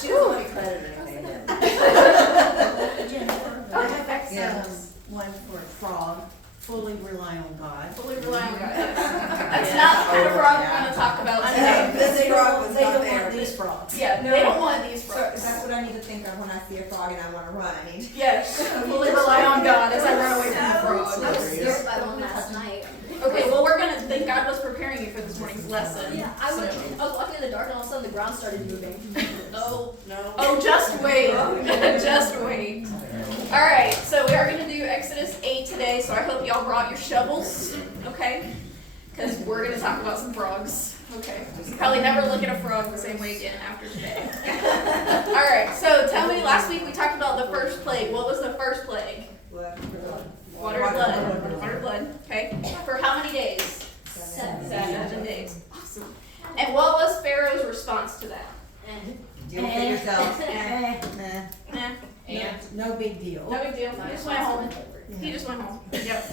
She doesn't want to be credited or anything. Jennifer, Oh, I have yes. one for frog, fully rely on God. Fully rely on God. That's not the kind of frog we're going to talk about I today. know, This they frog don't, was they not don't there. want these frogs. Yeah, they don't want these So frogs. that's what I need to think of when I see a frog and I want to run. I need to. Yes, fully rely on God as I run away from the I frog. was scared by one last night. Okay, well, we're going to thank God was preparing you for this morning's lesson. Yeah, I was walking in the dark and all of a sudden the ground started moving. Oh, No. oh, just wait. Just wait. All right, so we are going to do Exodus 8 today, so I hope y'all brought your shovels, okay? Because we're going to talk about some frogs, okay? Probably never look at a frog the same way again after today. All right, so tell me, last week we talked about the first plague. What was the first plague? Water, blood, okay? For how many days? 7 days. Awesome. And what was Pharaoh's response to that? Deal with it yourself. Eh, And No big deal. no big deal. He just went home. He just went home. Yep.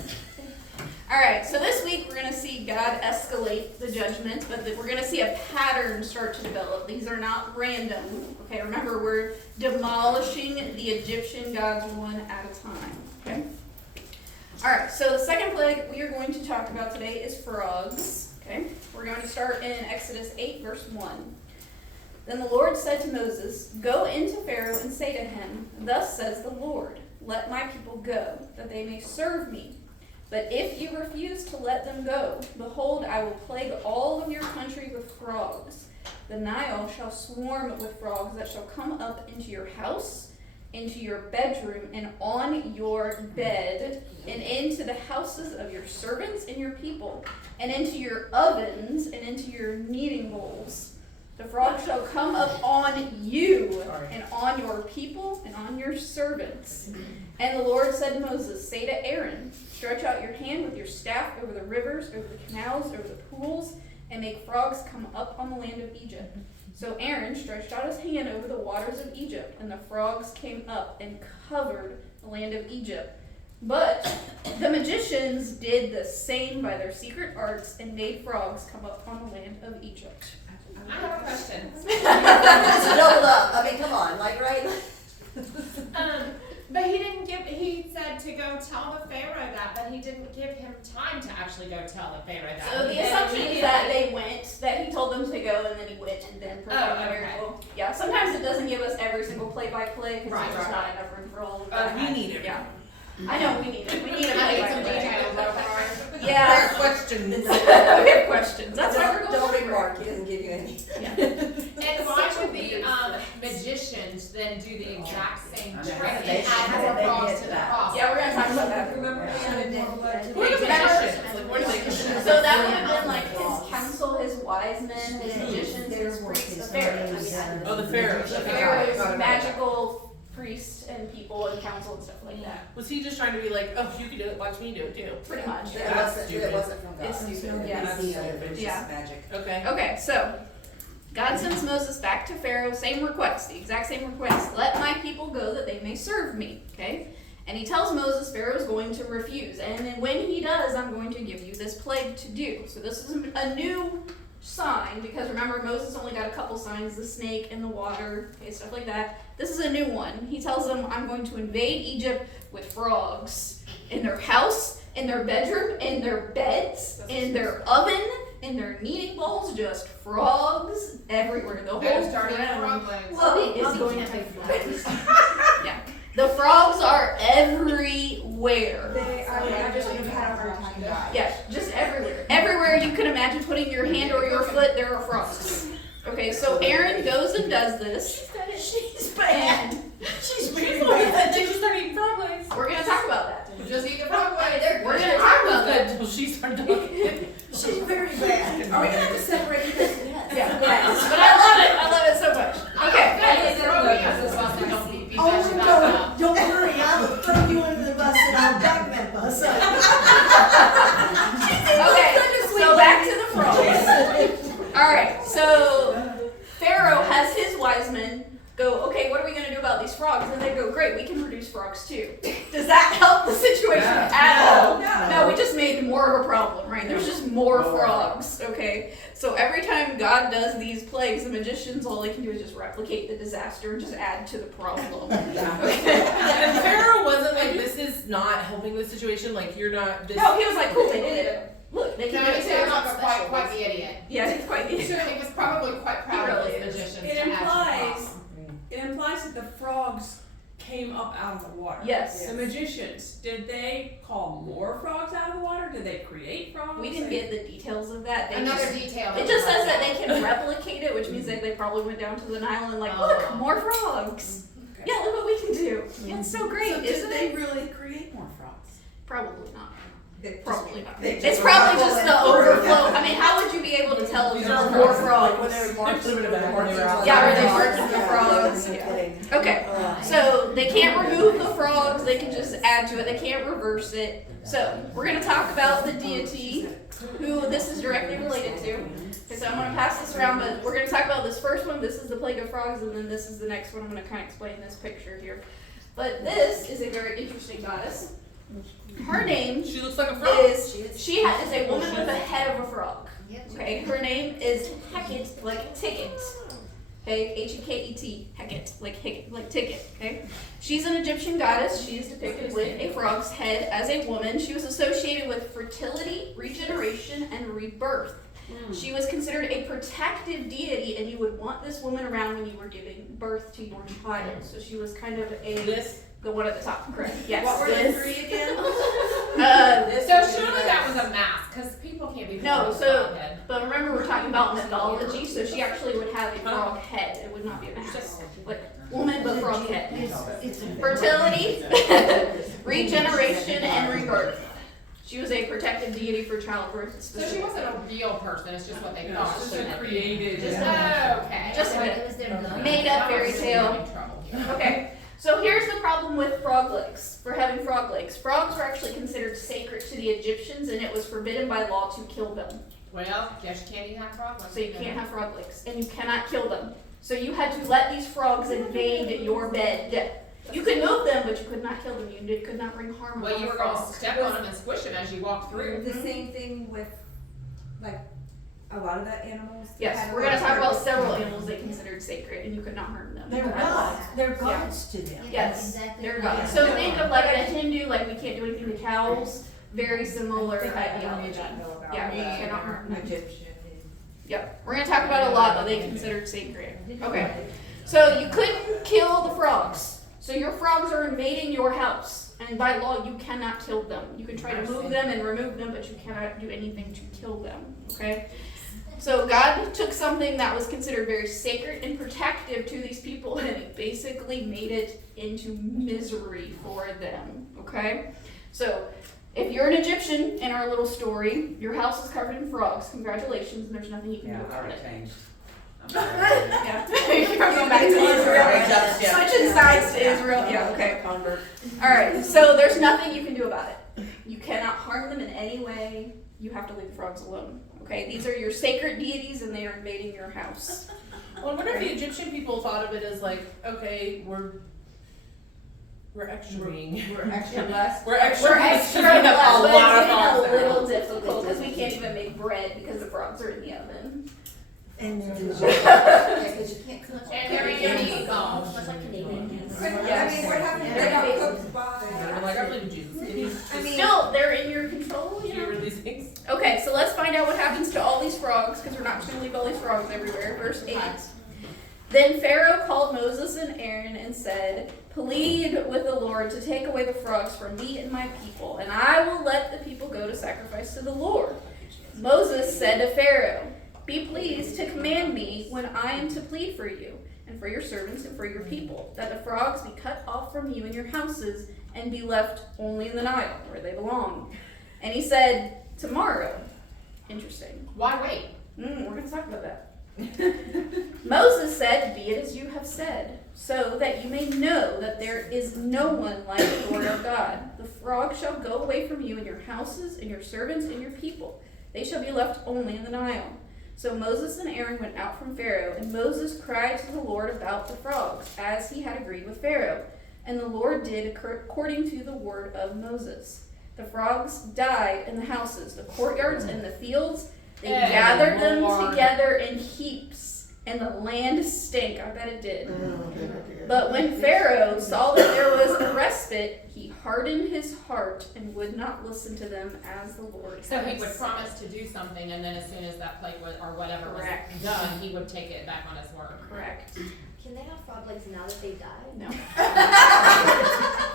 All right, so this week we're going to see God escalate the judgment, but we're going to see a pattern start to develop. These are not random. Okay, remember, we're demolishing the Egyptian gods one at a time. Okay? All right, so the second plague we are going to talk about today is frogs. Okay? We're going to start in Exodus 8, verse 1. Then the Lord said to Moses, "Go into Pharaoh and say to him, 'Thus says the Lord, let my people go, that they may serve me. But if you refuse to let them go, behold, I will plague all of your country with frogs. The Nile shall swarm with frogs that shall come up into your house, into your bedroom, and on your bed, and into the houses of your servants and your people, and into your ovens, and into your kneading bowls. The frog shall come up on you, and on your people, and on your servants.' And the Lord said to Moses, 'Say to Aaron, stretch out your hand with your staff over the rivers, over the canals, over the pools, and make frogs come up on the land of Egypt.' So Aaron stretched out his hand over the waters of Egypt, and the frogs came up and covered the land of Egypt. But the magicians did the same by their secret arts, and made frogs come up on the land of Egypt." I have a question. it's doubled up. I mean, come on, like, right? But he said to go tell the Pharaoh that, but he didn't give him time to actually go tell the Pharaoh that. So the assumption is that they went, that he told them to go, and then he went and then performed the okay. miracle. Yeah, sometimes it doesn't give us every single play-by-play, because Right, there's just right. not enough room for all of that. We need it. Yeah. I know, we need it. We need a I need some play-by-play. details over. Yeah. questions. We have questions. That's why we're going Don't over it. remark, he doesn't give you any. Yeah. And why would the magicians then do the exact same trick and They add more did frogs to the that. frog? Yeah, we're going to talk about that. Remember Who are the magicians? Like, what are they? So that would have been like his council, his wise men, his magicians, his priests, the pharaohs. Oh, the Pharaohs. The Okay. pharaohs, magical priests and people and council and stuff like that. Was he just trying to be like, oh, you can do it, watch me do it too? Pretty much. It wasn't from God. It's stupid, Yeah, yes. it's Yeah. just magic. Okay. Okay, so God sends Moses back to Pharaoh, same request, the exact same request. Let my people go that they may serve me, okay? And he tells Moses Pharaoh is going to refuse. And then when he does, I'm going to give you this plague to do. So this is a new sign, because remember, Moses only got a couple signs, the snake and the water, okay, stuff like that. This is a new one. He tells them, I'm going to invade Egypt with frogs in their house, in their bedroom, in their beds, in their oven, in their kneading bowls, just frogs everywhere. The whole Better start in ground frog legs. is going to be frogs. Yeah. The frogs are everywhere. I just had a hard time. Yes, just everywhere. Everywhere you can imagine putting your hand or your foot, there are frogs. Okay, so Aaron goes and does this. She's bad. And She's really bad. They just started eating frog legs. we're going to talk about that. Just eat the frog legs. We're going to talk about that. Until she started talking. She's very bad. Are we gonna have to separate you guys? Yeah. But I love it. I love it so much. Okay. Oh, don't worry, I'll throw you under the bus and I'll back that bus up. Okay, so back to the frogs. All right, so Pharaoh has his wise men go, okay, what are we gonna do about these frogs? And they go, great, we can produce frogs too. Does that help the situation at all? No, we just made more of a problem, right? There's just more frogs, okay? So every time God does these plagues, the magicians, all they can do is just replicate the disaster and just add to the problem. And Pharaoh wasn't like, this is not helping the situation, like you're not this. No, he was like, cool, they did it. Look, they No, can do he it sounds too. like quite the idiot. Yeah, he's quite He was probably quite proud of He his really magicians It to add to the implies, problem. it implies that the frogs came up out of the water. Yes. The magicians, did they call more frogs out of the water? Did they create frogs? We didn't get the details of that. They Another just, detail. it just says that they can replicate it, which means that they probably went down to the Nile and like, look, Oh. more frogs. Okay. Yeah, look what we can do. Yeah, it's so great, So isn't did they it? really create more frogs? Probably not. They- Probably not. they It's just probably rumble just and the pour it overflow. out. I mean, how would you be able to tell if These there are were more frogs. frogs? When they were marching back when they were out. Yeah, were they there. marking the frogs? Yeah. Okay, so they can't remove the frogs, they can just add to it, they can't reverse it. So, we're gonna talk about the deity, who this is directly related to. Okay, so I'm gonna pass this around, but we're gonna talk about this first one, this is the plague of frogs, and then this is the next one. I'm gonna kind of explain this picture here. But this is a very interesting goddess. Her name She looks like a frog. is a woman with a head of a frog. Okay, her name is Heket, like ticket. Okay, H-E-K-E-T, Heket, like ticket. Okay, she's an Egyptian goddess. She is depicted with a frog's head as a woman. She was associated with fertility, regeneration, and rebirth. She was considered a protective deity, and you would want this woman around when you were giving birth to your child. So she was kind of the one at the top, correct? Yes. What were the this. three again? So surely that was a mask, because people can't be. No, born with so- a frog head. But remember, we're talking about mythology, so she actually would have a frog head. It would not be a mask. Like, woman, but frog head. Fertility, regeneration, and rebirth. She was a protective deity for childbirth. So she wasn't a real person, it's just what they thought. It's just a created. Okay. Just a bit. It was their gun. Made up fairy tale. I'm in trouble here. Okay, so here's the problem with frog legs, for having frog legs. Frogs were actually considered sacred to the Egyptians, and it was forbidden by law to kill them. Well, guess you can't even have frog legs. So you can't have frog legs, and you cannot kill them. So you had to let these frogs invade your bed. You could move them, but you could not kill them. You could not bring harm Well, upon you the were gonna frog. step on them and squish them as you walk through. The same thing with, like, a lot of the animals. that Yes, had we're a gonna lot of talk about purpose. several animals they considered sacred, and you could not harm them. They're gods. They're gods to them. Yes, exactly. they're gods. So think of like a Hindu, like we can't do anything to cows. Very similar ideology. Yeah, you cannot harm them. Egyptian. Yep, we're gonna talk about a lot that they considered sacred. Okay, so you couldn't kill the frogs. So your frogs are invading your house, and by law you cannot kill them. You can try to move them and remove them, but you cannot do anything to kill them. Okay. So God took something that was considered very sacred and protective to these people, and he basically made it into misery for them. Okay. So if you're an Egyptian in our little story, your house is covered in frogs. Congratulations, and there's nothing you can do about it. changed. Yeah. You're going back to Israel. Switching sides to Israel. Yeah, okay. Alright, so there's nothing you can do about it. You cannot harm them in any way. You have to leave the frogs alone. Okay? These are your sacred deities and they are invading your house. Well, I wonder if the Egyptian people thought of it as like, okay, we're extra mean. We're extra blessed. We're extra We're mean extra because we have blessed, a but lot of it's frogs getting a now. little difficult because we can't even make bread because the frogs are in the oven. And then Yeah, 'cause you can't cook. And they're eating Much like Canadians. I mean, we're having, they got cooked by. They're like, I believe in Jesus. Can you I mean, Still, they're in your control, you know? hear these things? Okay, so let's find out what happens to all these frogs, because we're not just going to leave all these frogs everywhere. Verse 8. Then Pharaoh called Moses and Aaron and said, "Plead with the Lord to take away the frogs from me and my people, and I will let the people go to sacrifice to the Lord." Moses said to Pharaoh, "Be pleased to command me when I am to plead for you, and for your servants and for your people, that the frogs be cut off from you and your houses, and be left only in the Nile, where they belong." And he said, "Tomorrow." Interesting. Why wait? We're going to talk about that. Moses said, "Be it as you have said, so that you may know that there is no one like the Lord our God. The frogs shall go away from you and your houses and your servants and your people. They shall be left only in the Nile. So Moses and Aaron went out from Pharaoh, and Moses cried to the Lord about the frogs, as he had agreed with Pharaoh. And the Lord did according to the word of Moses. The frogs died in the houses, the courtyards, and the fields. They gathered them together in heaps, and the land stank. I bet it did. But when Pharaoh saw that there was a respite, he hardened his heart and would not listen to them as the Lord So he has would said. promise to do something, and then as soon as that plague was, or whatever Correct. was done, he would take it back on his word. Correct. Can they have frog legs now that they died? No.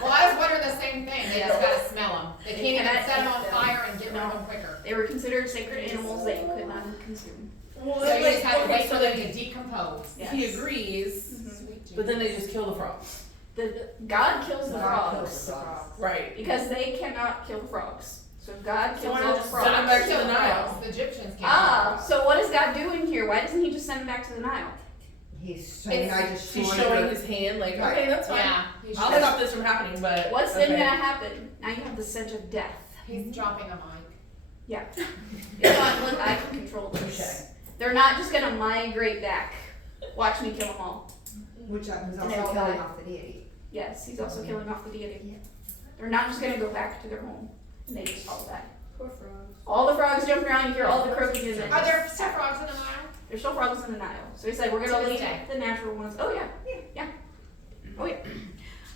Well, I was wondering the same thing. They just gotta smell them. They can't even cannot set them eat on them. fire and get rid of No. them quicker. They were considered sacred animals that you could not consume. Well, So you just like, have to wait okay, for them to decompose. Yes. He agrees, Mhm. but then they just kill the frogs. God kills the God kills frogs the frogs. Right. because they cannot kill the frogs. So God kills why all not the just frogs. send them back to Kill the Nile? frogs. The Egyptians can't. Ah, so what is God doing here? Why doesn't he just send them back to the Nile? He's saying I just He's destroyed showing her. his hand, like, Right. okay, that's fine. Yeah, he's, I'll stop this from happening, but What's okay. then gonna happen? Now you have the stench of death. he's dropping a mic. Yeah. It's on, look, I can control this. Touche. They're not just gonna migrate back. Watch me kill them all. Which I was And also they're killing killing off the deity. Yes, he's also killing off the deity. They're not just gonna go back to their home and they just fall back. Poor frogs. All the frogs jumping around, you hear all the croaking in it. Are there still frogs in the Nile? There's still frogs in the Nile. So he said, we're To gonna this leave day. the natural ones. Oh yeah, yeah. Oh yeah.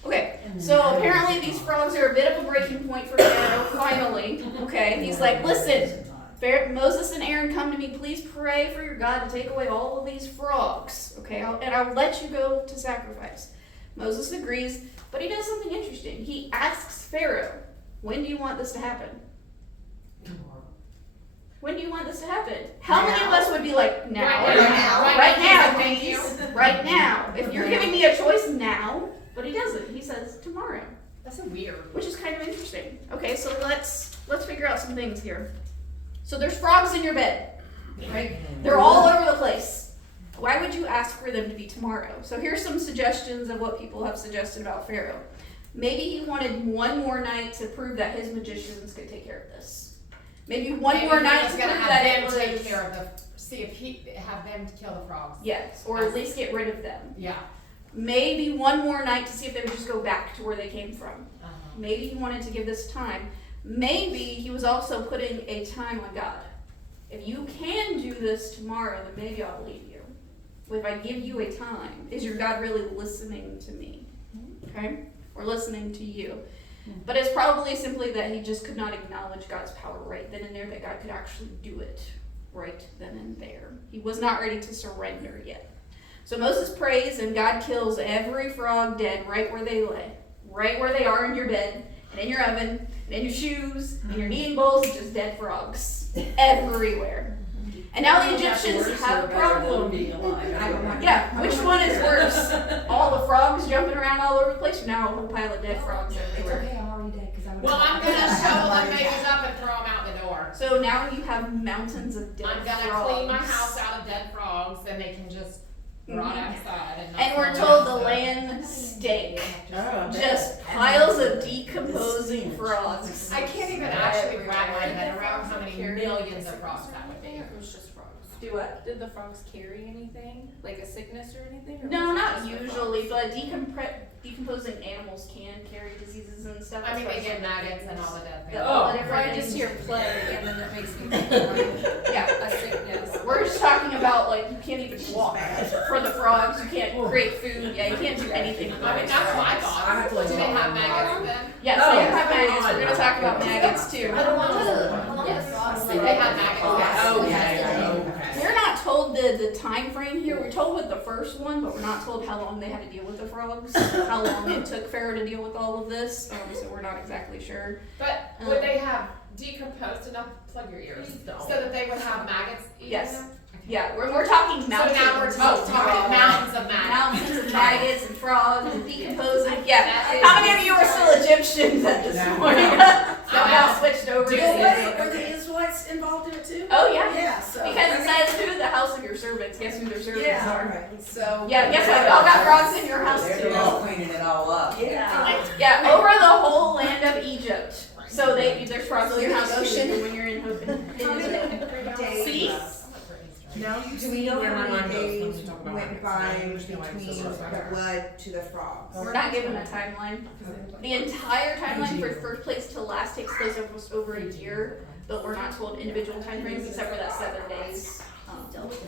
Okay, so apparently these frogs are a bit of a breaking point for Pharaoh, finally. Okay, he's like, listen, Moses and Aaron, come to me, please pray for your God to take away all of these frogs. Okay, and I'll let you go to sacrifice. Moses agrees, but he does something interesting. He asks Pharaoh, when do you want this to happen? When do you want this to happen? How many of us would be like, now? Right now. Right now, Thank please. you. Right now. If you're giving me a choice now, but he doesn't. He says tomorrow, That's so weird. which is kind of interesting. Okay, so let's figure out some things here. So there's frogs in your bed, right? They're all over the place. Why would you ask for them to be tomorrow? So here's some suggestions of what people have suggested about Pharaoh. Maybe he wanted one more night to prove that his magicians could take care of this. Maybe one Maybe more he night was to gonna prove have that them it take was. care of the, see if he, have them kill the frogs. Yes, or at least get rid of them. Yeah. Maybe one more night to see if they would just go back to where they came from. Uh-huh. Maybe he wanted to give this time. Maybe he was also putting a time on God. If you can do this tomorrow, then maybe I'll believe you. But if I give you a time, is your God really listening to me? Okay? Or listening to you? But it's probably simply that he just could not acknowledge God's power right then and there, that God could actually do it right then and there. He was not ready to surrender yet. So Moses prays, and God kills every frog dead right where they lay, right where they are in your bed, and in your oven, and in your shoes, and your kneading bowls, just dead frogs everywhere. And now the Egyptians have a problem. Yeah, which one is worse? All the frogs jumping around all over the place, or now a whole pile of dead frogs everywhere? Okay, I'm already dead because I would. Well, I'm gonna shovel them babies up and throw them out the door. So now you have mountains of dead I'm gonna frogs. clean my house out of dead frogs, and they can just rot outside and not And we're smell told the like land stank. Oh, Just piles of decomposing frogs. I can't even actually wrap my head around how many millions of frogs that would be. It was just frogs. Do what? Did the frogs carry anything? Like a sickness or anything? Or No, was it not just the usually, frogs? but decomposing animals can carry diseases and stuff. I mean, they get especially maggots and all the dead things. all the Or different I just things. hear play and then it makes me think of Yeah. a sickness. We're just talking about like you can't even walk for the frogs. You can't create food. Yeah, you can't do anything. with I mean, those that's what I frogs. thought. I have to, like, Do they talk have about maggots then? Yes, Oh, they have come maggots. on. We're gonna talk about maggots too. I don't want to. Yes. They have maggots. Oh, Yes. okay. We're not told the time frame here. We're told with the first one, but we're not told how long they had to deal with the frogs, how long it took Pharaoh to deal with all of this. So we're not exactly sure. But would they have decomposed enough? Plug your ears. No. So that they would have maggots eating Yes. them? Yeah, we're talking So mountains. now we're of talking frogs. mountains of maggots. Mountains of maggots and frogs and decomposing. Yeah. That is- How many of you are still Egyptians at this morning? Somehow switched over to Well, wait, Israel. are the Israelites involved in it too? Oh yeah. Yeah, so. Because it says who the house of your servants. Guess who their servants Yeah, are. alright, so. Yeah, guess what? Y'all got frogs in your house They're too. all cleaning it all up. Yeah. Yeah, over the whole land of Egypt. So there's frogs in your house too when you're in How many days? See? Now you Do see we know where my how mind many goes when days we talk about went rabbits. by Now you understand why I'm between so the sorry. blood to the frogs? We're not given a timeline. The entire timeline for first place to last takes place almost over a year, but we're not told individual time frames except for that 7 days.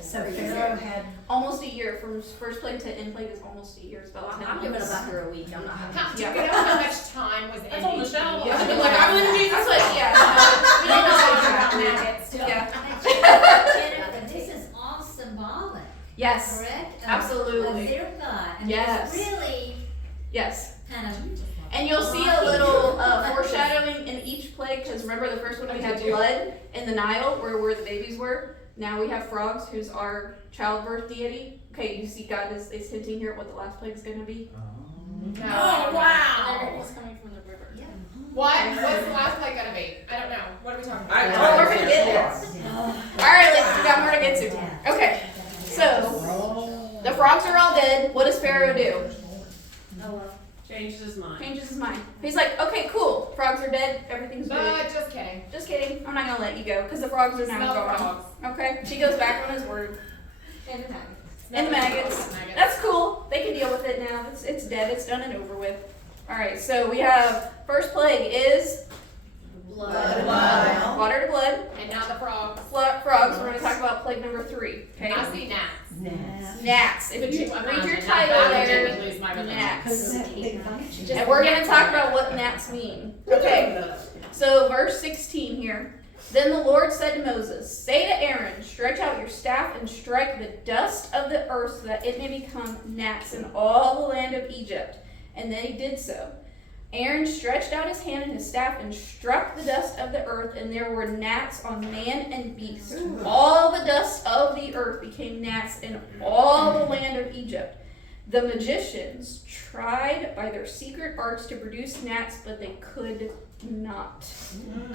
So Pharaoh had, Almost a year from first plague to end plague is almost a year. It's about 10 I'm giving months. about her a week, I'm not having. How, do Yeah. you know how much time was in That's on the each shelf. year? I mean, like, I believe in Jesus. That's what, yeah. We don't know no, about no, no. maggots. Yeah. Jennifer, this is all symbolic, Yes. correct? Absolutely. Of their God. I mean, Yes. it's really Yes. kind of. And you'll see a little foreshadowing in each plague, because remember the first one we had blood in the Nile, where the babies were. Now we have frogs, who's our childbirth deity. Okay, you see God is hinting here at what the last plague is going to be. No. oh, wow. It's coming from the river. Yeah. What's the last play gonna be? I don't know. What are we talking about? Oh, we're gonna get there. Alright, we got more to get to. Okay, so the frogs are all dead. What does Pharaoh do? Oh, well. Changes his mind. Changes his mind. He's like, okay, cool. Frogs are dead. Everything's good. Just kidding. Just kidding. I'm not gonna let you go because the frogs are now Smell the gone. frogs. Okay, she goes back on his word. And the maggots. And the maggots. Maggots. That's cool. They can deal with it now. It's dead. It's done and over with. All right. So we have first plague is Blood. water to blood. And not the frogs. Frogs. We're going to talk about plague number 3. Okay. I see gnats. Gnats. If Could you you read imagine your that? title That there, would lose my religion. gnats. They function. And we're going to talk about what gnats mean. Okay. So verse 16 here. Then the Lord said to Moses, say to Aaron, stretch out your staff and strike the dust of the earth so that it may become gnats in all the land of Egypt. And then he did so. Aaron stretched out his hand and his staff and struck the dust of the earth, and there were gnats on man and beast. All the dust of the earth became gnats in all the land of Egypt. The magicians tried by their secret arts to produce gnats, but they could not.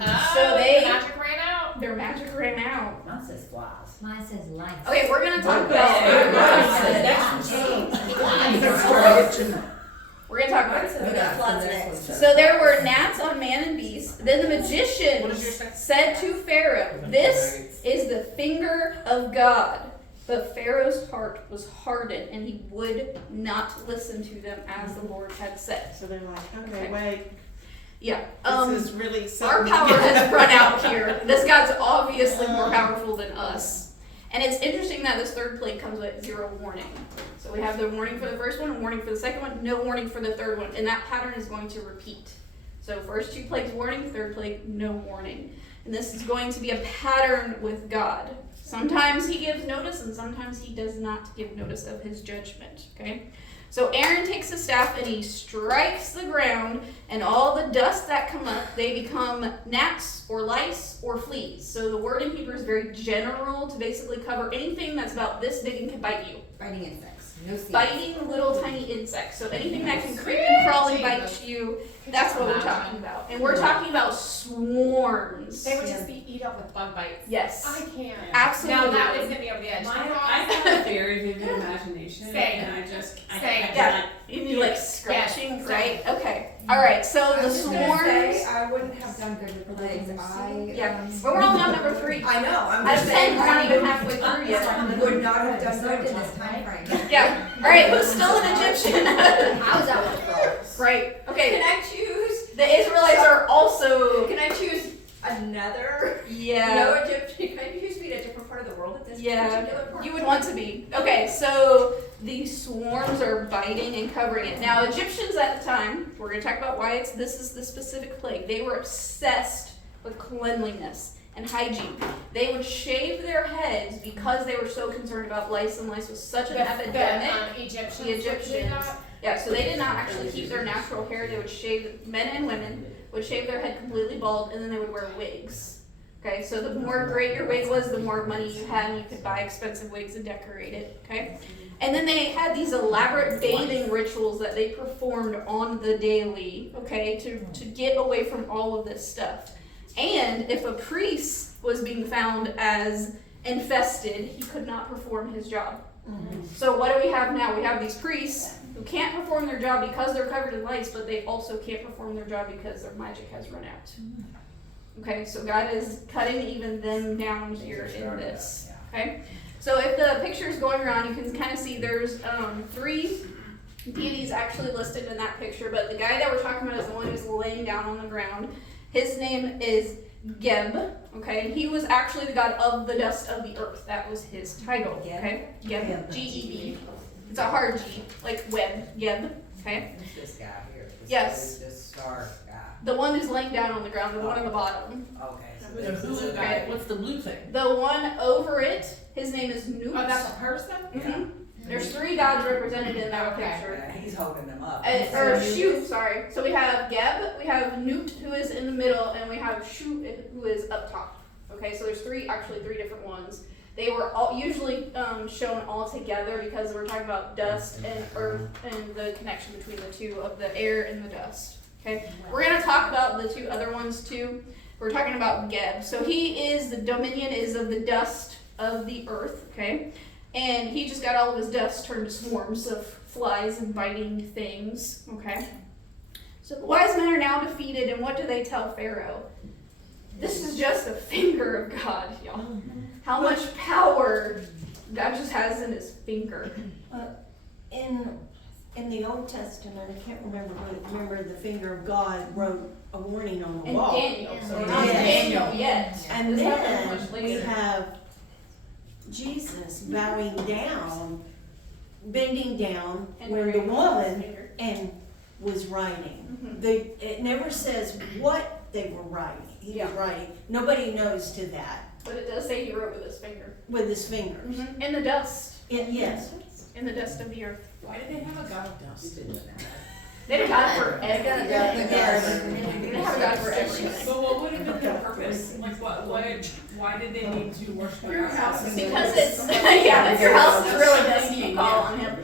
Oh, So they- the magic ran out. Their magic ran out. Mine says flies. Mine says lice. Okay, we're gonna talk Mine about. says We're gonna talk about it. We got floods next. So there were gnats on man and beast. Then the What is magicians your second? said to Pharaoh, "This is the finger of God." But Pharaoh's heart was hardened, and he would not listen to them as the Lord had said. So they're like, Okay. okay, wait, Yeah. this is really Our something. power has run out here. This God's obviously more powerful than us. And it's interesting that this third plague comes with 0 warning. So we have the warning for the first one, a warning for the second one, no warning for the third one. And that pattern is going to repeat. So first 2 plagues warning, third plague no warning. And this is going to be a pattern with God. Sometimes he gives notice and sometimes he does not give notice of his judgment. Okay? So Aaron takes the staff and he strikes the ground, and all the dust that come up, they become gnats or lice or fleas. So the word in Hebrew is very general to basically cover anything that's about this big and can bite you. Biting insects, no seeds. Biting little tiny insects. So anything that can creep and crawl and bite you, that's what we're talking about. And we're talking about swarms. They would just be eat up with bug bites. Yes. I can't. Absolutely. No, that would send me over the edge. I have a very vivid imagination, Same. and I just, I Same. can't, Yeah. like, You need like scratching, Yes. right? Okay. All right. So I the was just gonna swarms. say, I wouldn't have done good with plagues. Yeah. But we're only on number 3. I know, I'm Out just of 10, saying, we're not even I halfway through yet. would not have done good in this time frame. Yeah. All right. Who's still an Egyptian? I was out with the frogs. Right. Okay. Can I choose? The Israelites are also. Can I choose another? Yeah. No Egyptian. Can I choose to be in a different part of the world at this particular Yeah. part? You would want to be. Okay. So these swarms are biting and covering it. Now Egyptians at the time, we're going to talk about why this is the specific plague. They were obsessed with cleanliness and hygiene. They would shave their heads because they were so concerned about lice, and lice was such an epidemic. Egyptians. The Egyptians. Yeah, so they did not actually keep their natural hair. They would shave, men and women would shave their head completely bald, and then they would wear wigs. Okay, so the more great your wig was, the more money you had, and you could buy expensive wigs and decorate it. Okay, and then they had these elaborate bathing rituals that they performed on the daily. Okay, to get away from all of this stuff. And if a priest was being found as infested, he could not perform his job. So what do we have now? We have these priests who can't perform their job because they're covered in lice, but they also can't perform their job because their magic has run out. Okay, so God is cutting even them down here in this. Okay, So if the picture is going around, you can kind of see there's 3 deities actually listed in that picture, but the guy that we're talking about is the one who's laying down on the ground. His name is Geb, okay, and he was actually the god of the dust of the earth. That was his title, okay? Geb, G-E-B. It's a hard G, like web, Geb, okay? Who's this guy here? Yes. This star guy. The one who's laying down on the ground, the one on the bottom. Okay. So The this blue is guy, what's the blue thing? The one over it, his name is Newt. Oh, that's a person? Mhm. There's 3 gods represented in that Okay. picture. He's holding them up. Sorry. So we have Geb, we have Newt who is in the middle, and we have Shu who is up top. Okay, so there's 3 different ones. They were all usually shown all together because we're talking about dust and earth and the connection between the two of the air and the dust. Okay, we're gonna talk about the 2 other ones too. We're talking about Geb. So the dominion is of the dust of the earth. Okay. And he just got all of his dust turned to swarms of flies and biting things, okay? So the wise men are now defeated, and what do they tell Pharaoh? This is just a finger of God, y'all. How much power God just has in his finger. In the Old Testament, I can't remember the finger of God wrote a warning on the And wall. Daniel, so Yeah. not Daniel yet. And This happened then much we later. have Jesus bowing down, bending down And where the writing on his woman finger. and was writing. Mhm. It never says what they were writing. He was Yeah. writing. Nobody knows to that But it does say he wrote with his finger. with his fingers. In the dust. Yes. In the dust of the earth. Why did they have a god of dust? They had a God for everything. Yes. They have a God for everything. But what would have been the purpose? Like why did they need to worship Your God? house is because it's yeah, if your house is really dusty, you call on him.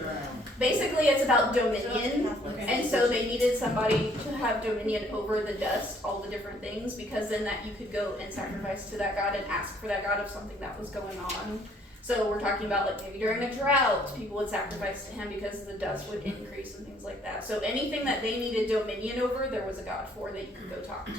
Basically, it's about dominion, and so they needed somebody to have dominion over the dust, all the different things, because then that you could go and sacrifice to that god and ask for that god of something that was going on. So we're talking about like maybe during a drought, people would sacrifice to him because the dust would increase and things like that. So anything that they needed dominion over, there was a god for that you could go talk to.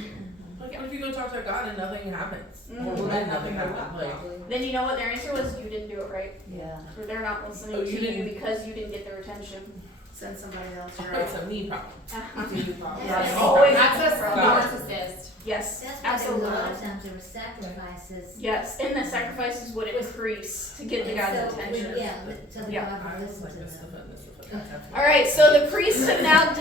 Like, what if you go talk to God and nothing happens? Mhm. Or then nothing happens, like, Then you know what their answer was? You didn't do it right. Yeah. So they're not listening Oh, to you you didn't- because you didn't get their attention. Send somebody else. it's a me problem. Uh-huh. It's a me problem. Yes. Always That's a God. narcissist. Yes, That's why there absolutely. were a lot of times there were sacrifices. Yes, and the sacrifices would increase to get the God's And so, attention. Yeah, so the Yeah. God I would was listen like, to this is them. the All right, so the priests have now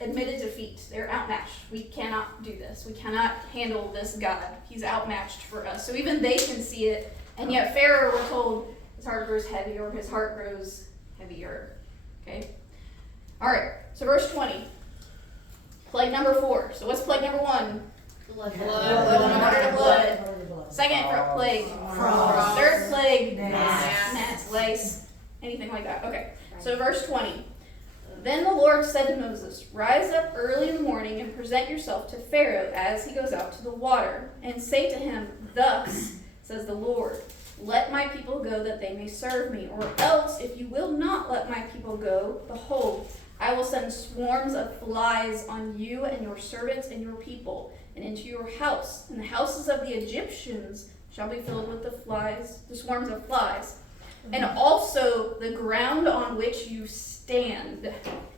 admitted defeat. They're outmatched. We cannot do this. We cannot handle this God. He's outmatched for us. So even they can see it, and yet Pharaoh, we're told, his heart grows heavy, or his heart grows heavier. Okay? All right, so verse 20. Plague number 4. So what's plague number 1? Blood. Water to blood. Second plague. Frogs. Third plague. Gnats. Gnats, lice, anything like that. Okay. So verse 20. Then the Lord said to Moses, "Rise up early in the morning and present yourself to Pharaoh as he goes out to the water, and say to him, 'Thus says the Lord, let my people go that they may serve me, or else if you will not let my people go, behold, I will send swarms of flies on you and your servants and your people, and into your house, and the houses of the Egyptians shall be filled with the swarms of flies. And also the ground on which you stand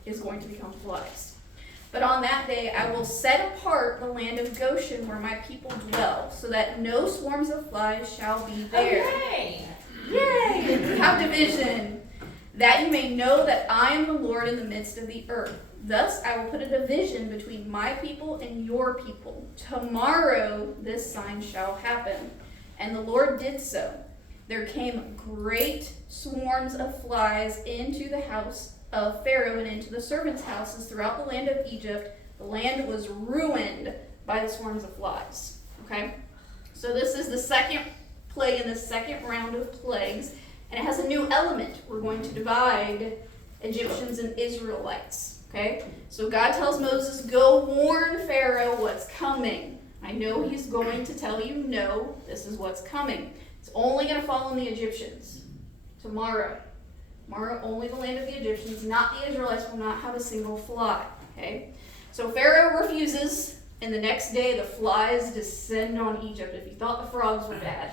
is going to become flies. But on that day I will set apart the land of Goshen where my people dwell, so that no swarms of flies shall be there.'" Okay. Yay! Have division, that you may know that I am the Lord in the midst of the earth. Thus I will put a division between my people and your people. Tomorrow this sign shall happen. And the Lord did so. There came great swarms of flies into the house of Pharaoh and into the servants' houses throughout the land of Egypt. The land was ruined by the swarms of flies. Okay? So this is the second plague in the second round of plagues. And it has a new element. We're going to divide Egyptians and Israelites. Okay? So God tells Moses, "Go warn Pharaoh what's coming. I know he's going to tell you no, this is what's coming. It's only going to fall on the Egyptians. Tomorrow only the land of the Egyptians, not the Israelites, will not have a single fly." Okay? So Pharaoh refuses, and the next day the flies descend on Egypt. If you thought the frogs were bad,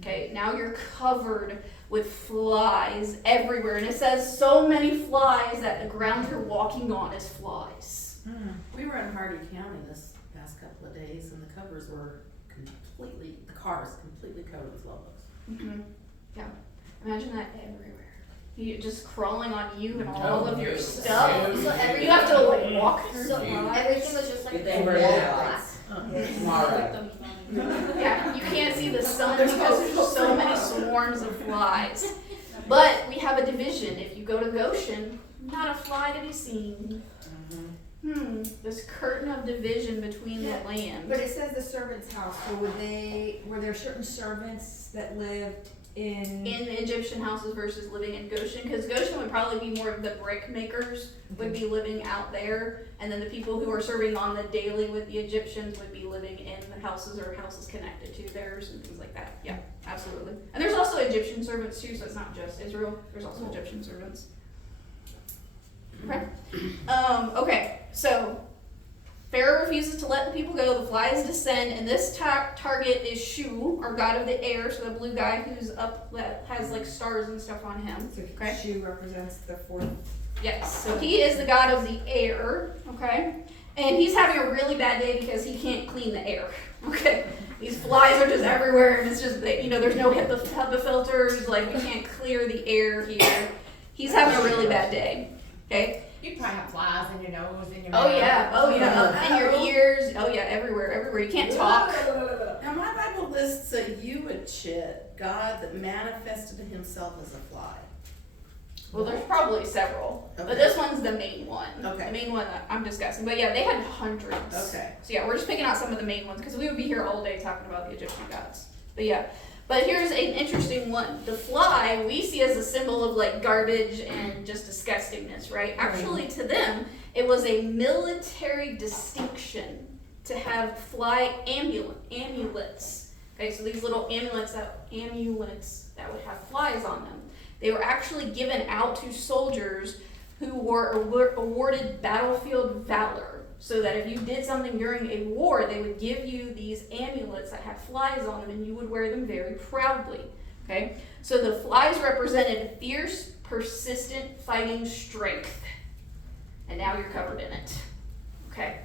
Okay, now you're covered with flies everywhere. And it says so many flies that the ground you're walking on is flies. We were in Hardy County this past couple of days, and the covers were the cars completely covered with lobos. Mm-hmm. Yeah, imagine that everywhere. You just crawling on you and all of your stuff. So everything, You have to like walk through so flies. everything was just like If they all were black. Tomorrow. Yeah, you can't see the sun because there's just so many swarms of flies. But we have a division. If you go to Goshen, not a fly to be seen. This curtain of division between the land. But it says the servant's house, so were there certain servants that lived in the Egyptian houses versus living in Goshen, because Goshen would probably be more of the brick makers would be living out there, and then the people who are serving on the daily with the Egyptians would be living in the houses or houses connected to theirs and things like that. Yeah, absolutely. And there's also Egyptian servants too, so it's not just Israel. There's also Egyptian servants. Okay. Okay. So Pharaoh refuses to let the people go. The flies descend, and this target is Shu, our god of the air. So the blue guy who's up that has like stars and stuff on him. So Okay. Shu represents the fourth. Yes. So he is the god of the air. Okay. And he's having a really bad day because he can't clean the air. Okay. These flies are just everywhere, and it's just there's no HEPA filters. Like we can't clear the air here. He's having a really bad day. Okay. You probably have flies in your nose, in your Oh mouth. yeah, up in your ears. Oh yeah, everywhere. You can't talk. Now my Bible lists a Uachit, God that manifested himself as a fly. Well, there's probably several, but Okay. this one's the main one. Okay. The main one that I'm discussing. But yeah, they had hundreds. Okay. So yeah, we're just picking out some of the main ones because we would be here all day talking about the Egyptian gods. But yeah, but here's an interesting one. The fly we see as a symbol of like garbage and just disgustingness, right? Actually, to them, it was a military distinction to have fly amulets. Okay, so these little amulets that would have flies on them. They were actually given out to soldiers who were awarded battlefield valor, so that if you did something during a war, they would give you these amulets that had flies on them, and you would wear them very proudly. Okay, so the flies represented fierce, persistent fighting strength, and now you're covered in it. Okay.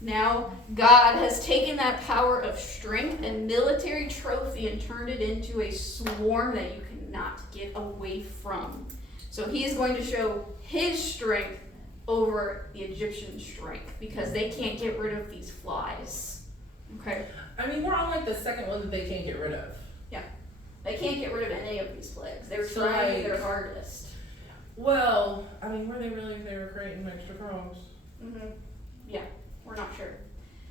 Now, God has taken that power of strength and military trophy and turned it into a swarm that you cannot get away from. So he is going to show his strength over the Egyptian strength because they can't get rid of these flies. Okay? I mean, we're on like the second one that they can't get rid of. They can't get rid of any of these plagues. They're So, trying like- their hardest. Well, I mean, were they really if they were creating extra crops? Yeah, we're not sure.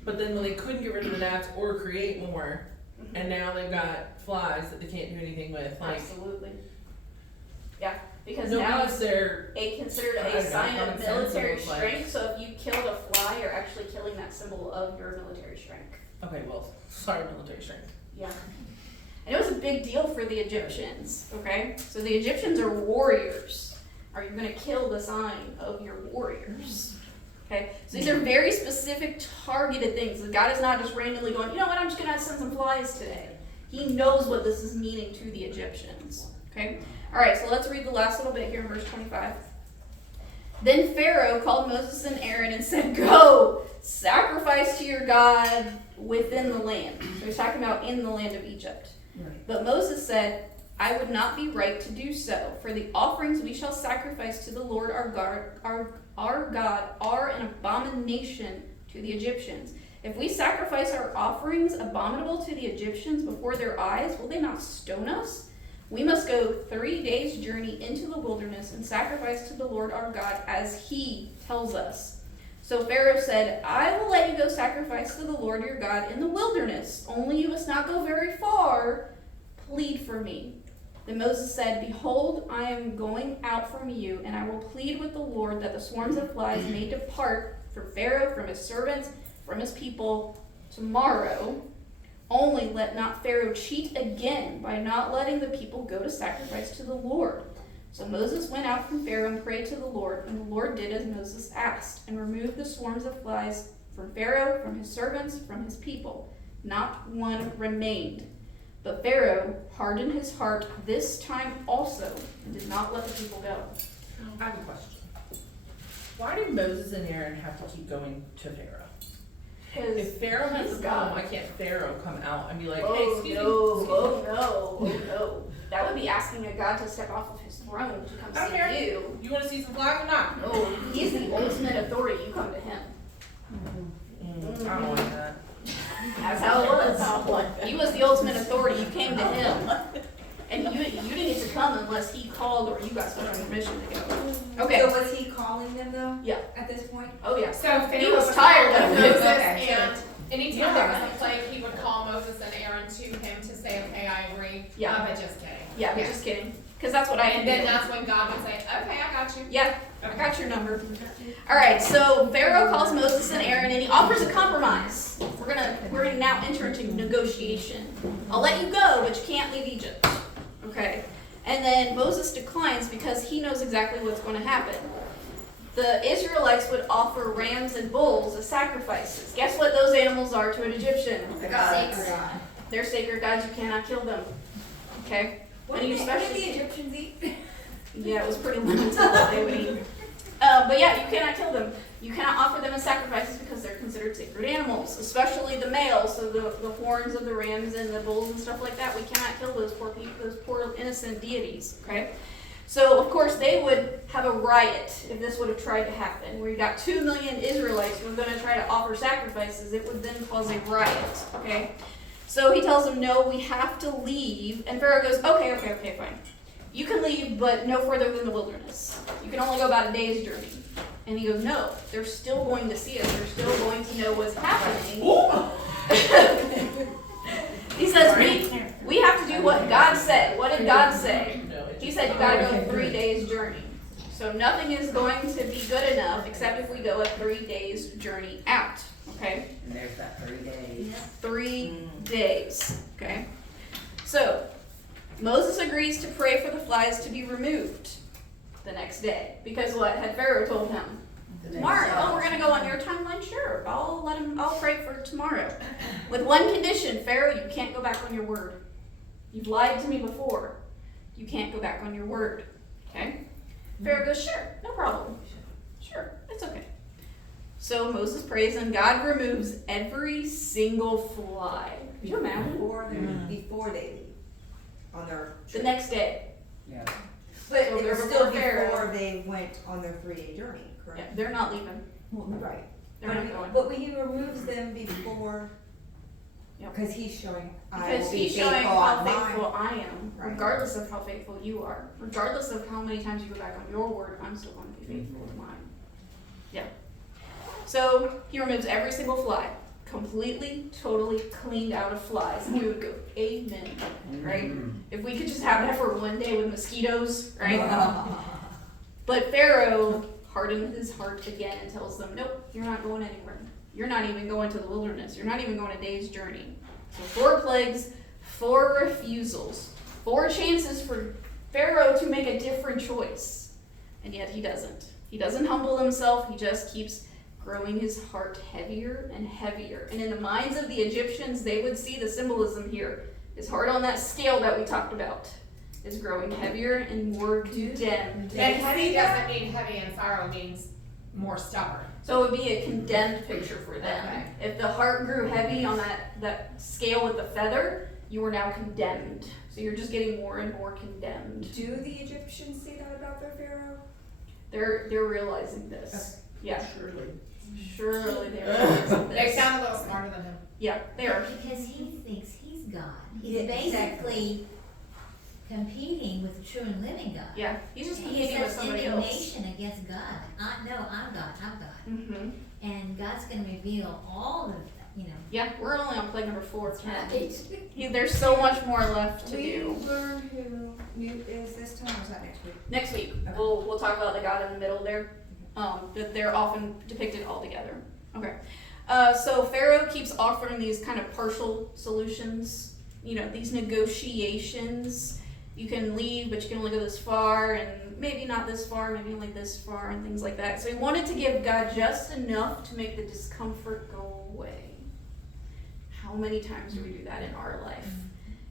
But then when they couldn't get rid of the gnats or create more, and now they've got flies that they can't do anything with. Like, Absolutely. Yeah, because no, now because it's they're considered I a don't know, sign of common sense military almost like- strength. So if you killed a fly, you're actually killing that symbol of your military strength. okay. Well, sorry, military strength. Yeah. And it was a big deal for the Egyptians, okay? So the Egyptians are warriors. Are you going to kill the sign of your warriors? Okay? So these are very specific, targeted things. God is not just randomly going, you know what, I'm just going to send some flies today. He knows what this is meaning to the Egyptians, okay? All right, so let's read the last little bit here in verse 25. Then Pharaoh called Moses and Aaron and said, go, sacrifice to your God within the land. So he's talking about in the land of Egypt. Right. But Moses said, I would not be right to do so, for the offerings we shall sacrifice to the Lord our God are an abomination to the Egyptians. If we sacrifice our offerings abominable to the Egyptians before their eyes, will they not stone us? We must go 3 days' journey into the wilderness and sacrifice to the Lord our God as he tells us. So Pharaoh said, I will let you go sacrifice to the Lord your God in the wilderness, only you must not go very far. Plead for me. Then Moses said, behold, I am going out from you, and I will plead with the Lord that the swarms of flies may depart from Pharaoh, from his servants, from his people tomorrow. Only let not Pharaoh cheat again by not letting the people go to sacrifice to the Lord. So Moses went out from Pharaoh and prayed to the Lord, and the Lord did as Moses asked, and removed the swarms of flies from Pharaoh, from his servants, from his people. Not one remained. But Pharaoh hardened his heart this time also and did not let the people go. I have a question. Why do Moses and Aaron have to keep going to Pharaoh? If Pharaoh has he's a problem, God. why can't Pharaoh come out and be like, hey, Oh excuse no, me? oh no, oh no. That would be asking a God to step off of his throne to come I don't care. see you. You wanna see some flags or not? No, he's the ultimate authority. You come to him. I don't like that. That's how it was. He was the ultimate authority. You came to him. And you didn't get to come unless he called or you got special permission to go. Okay. So was he calling them though? Yeah. At this point? Oh yeah. So Pharaoh He was tired of it. Moses, Okay. and anytime there was a plague, he would call Moses and Aaron to him to say, okay, I agree. Yeah. But just kidding. Yeah, but just kidding. Because that's what I And ended. then that's when God would say, okay, I got you. Yeah, I got your number. All right, so Pharaoh calls Moses and Aaron, and he offers a compromise. We're gonna now enter into negotiation. I'll let you go, but you can't leave Egypt. Okay, and then Moses declines because he knows exactly what's going to happen. The Israelites would offer rams and bulls as sacrifices. Guess what those animals are to an Egyptian? Sacred. They're sacred gods. You cannot kill them. Okay. What And you did especially- the Egyptians eat? Yeah, it was pretty limited what they would eat. But yeah, you cannot kill them. You cannot offer them as sacrifices because they're considered sacred animals, especially the males, so the horns of the rams and the bulls and stuff like that. We cannot kill those poor people, those poor innocent deities, okay? So, of course, they would have a riot if this would have tried to happen, where you got 2 million Israelites who were going to try to offer sacrifices. It would then cause a riot, okay? So he tells them, no, we have to leave. And Pharaoh goes, okay, fine. You can leave, but no further than the wilderness. You can only go about a day's journey. And he goes, no, they're still going to see us. They're still going to know what's happening. He says, we have to do what God said. What did God say? He said, you gotta go 3 days journey. So nothing is going to be good enough except if we go a 3 days journey out. Okay? And there's that 3 days. 3 days. Okay? So, Moses agrees to pray for the flies to be removed the next day. Because what had Pharaoh told him? Tomorrow. Oh, we're gonna go on your timeline? Sure. I'll pray for tomorrow. With one condition, Pharaoh, you can't go back on your word. You've lied to me before. You can't go back on your word. Okay? Pharaoh goes, sure, no problem. Sure, it's okay. So Moses prays and God removes every single fly. Could you imagine? Before they leave on their The trip. next day. Yeah. But So it was before still Pharaoh. before they went on their 3-day journey, Yeah, correct? they're not leaving. Well, right. They're not going. But when he removes them before, Yep. because he's showing, I Because will be he's showing faithful how on faithful mine. I am, Right. regardless of how faithful you are. Regardless of how many times you go back on your word, I'm still going to be faithful to mine. Yeah. So he removes every single fly, completely, totally cleaned out of flies. And we would go, amen, right? If we could just have that for one day with mosquitoes, right? But Pharaoh hardened his heart again and tells them, nope, you're not going anywhere. You're not even going to the wilderness. You're not even going a day's journey. So 4 plagues, 4 refusals, 4 chances for Pharaoh to make a different choice. And yet he doesn't. He doesn't humble himself. He just keeps growing his heart heavier and heavier. And in the minds of the Egyptians, they would see the symbolism here. His heart on that scale that we talked about is growing heavier and more condemned. And heavy doesn't mean heavy, and sorrow means more stubborn. So it would be a condemned picture for them. Okay. If the heart grew heavy on that scale with the feather, you are now condemned. So you're just getting more and more condemned. Do the Egyptians say that about their Pharaoh? They're realizing this. Yeah. Surely they're They realizing this. sound a little smarter than him. Yeah, they are. Because he thinks he's God. He's Yeah, exactly. basically competing with the true and living God. Yeah, he's just He competing with has somebody else. indignation against God. I'm God, I'm God. Mm-hmm. And God's gonna reveal all of that, you know. Yeah, we're only on plague number 4. Right. There's so much more left to Will do. you learn who Mute is this time, or is that next week? Next week, Okay. we'll talk about the God in the middle there. That they're often depicted all together. Okay. So Pharaoh keeps offering these kind of partial solutions. You know, these negotiations. You can leave, but you can only go this far, and maybe not this far, maybe only this far, and things like that. So he wanted to give God just enough to make the discomfort go away. How many times do we do that in our life?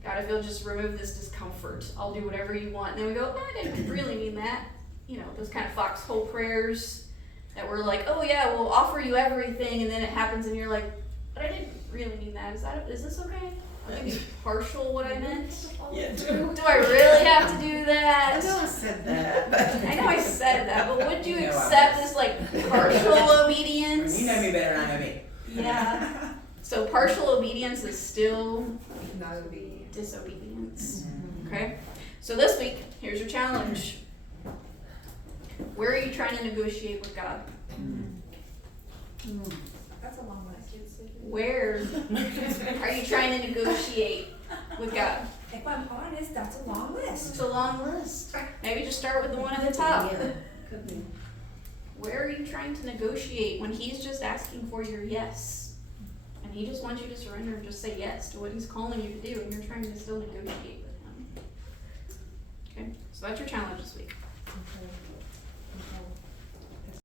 God, if you'll just remove this discomfort, I'll do whatever you want. And then we go, I didn't really mean that. You know, those kind of foxhole prayers that we're like, oh yeah, we'll offer you everything, and then it happens and you're like, but I didn't really mean that. Is this okay? I think it's partial what I meant. Yeah. Do I really have to do I that? know I said that, but. I know I said that, but would you No, I accept won't. this like partial obedience? You know me better than I know me. Yeah. So partial obedience is still Not obedient. disobedience. Okay? So this week, here's your challenge. Where are you trying to negotiate with God? That's a long list. Where are you trying to negotiate with God? If I'm honest, that's a long list. It's a long list. Maybe just start with the one at the top. Yeah, could be. Where are you trying to negotiate when He's just asking for your yes? And He just wants you to surrender and just say yes to what He's calling you to do, and you're trying to still negotiate with Him. Okay? So that's your challenge this week.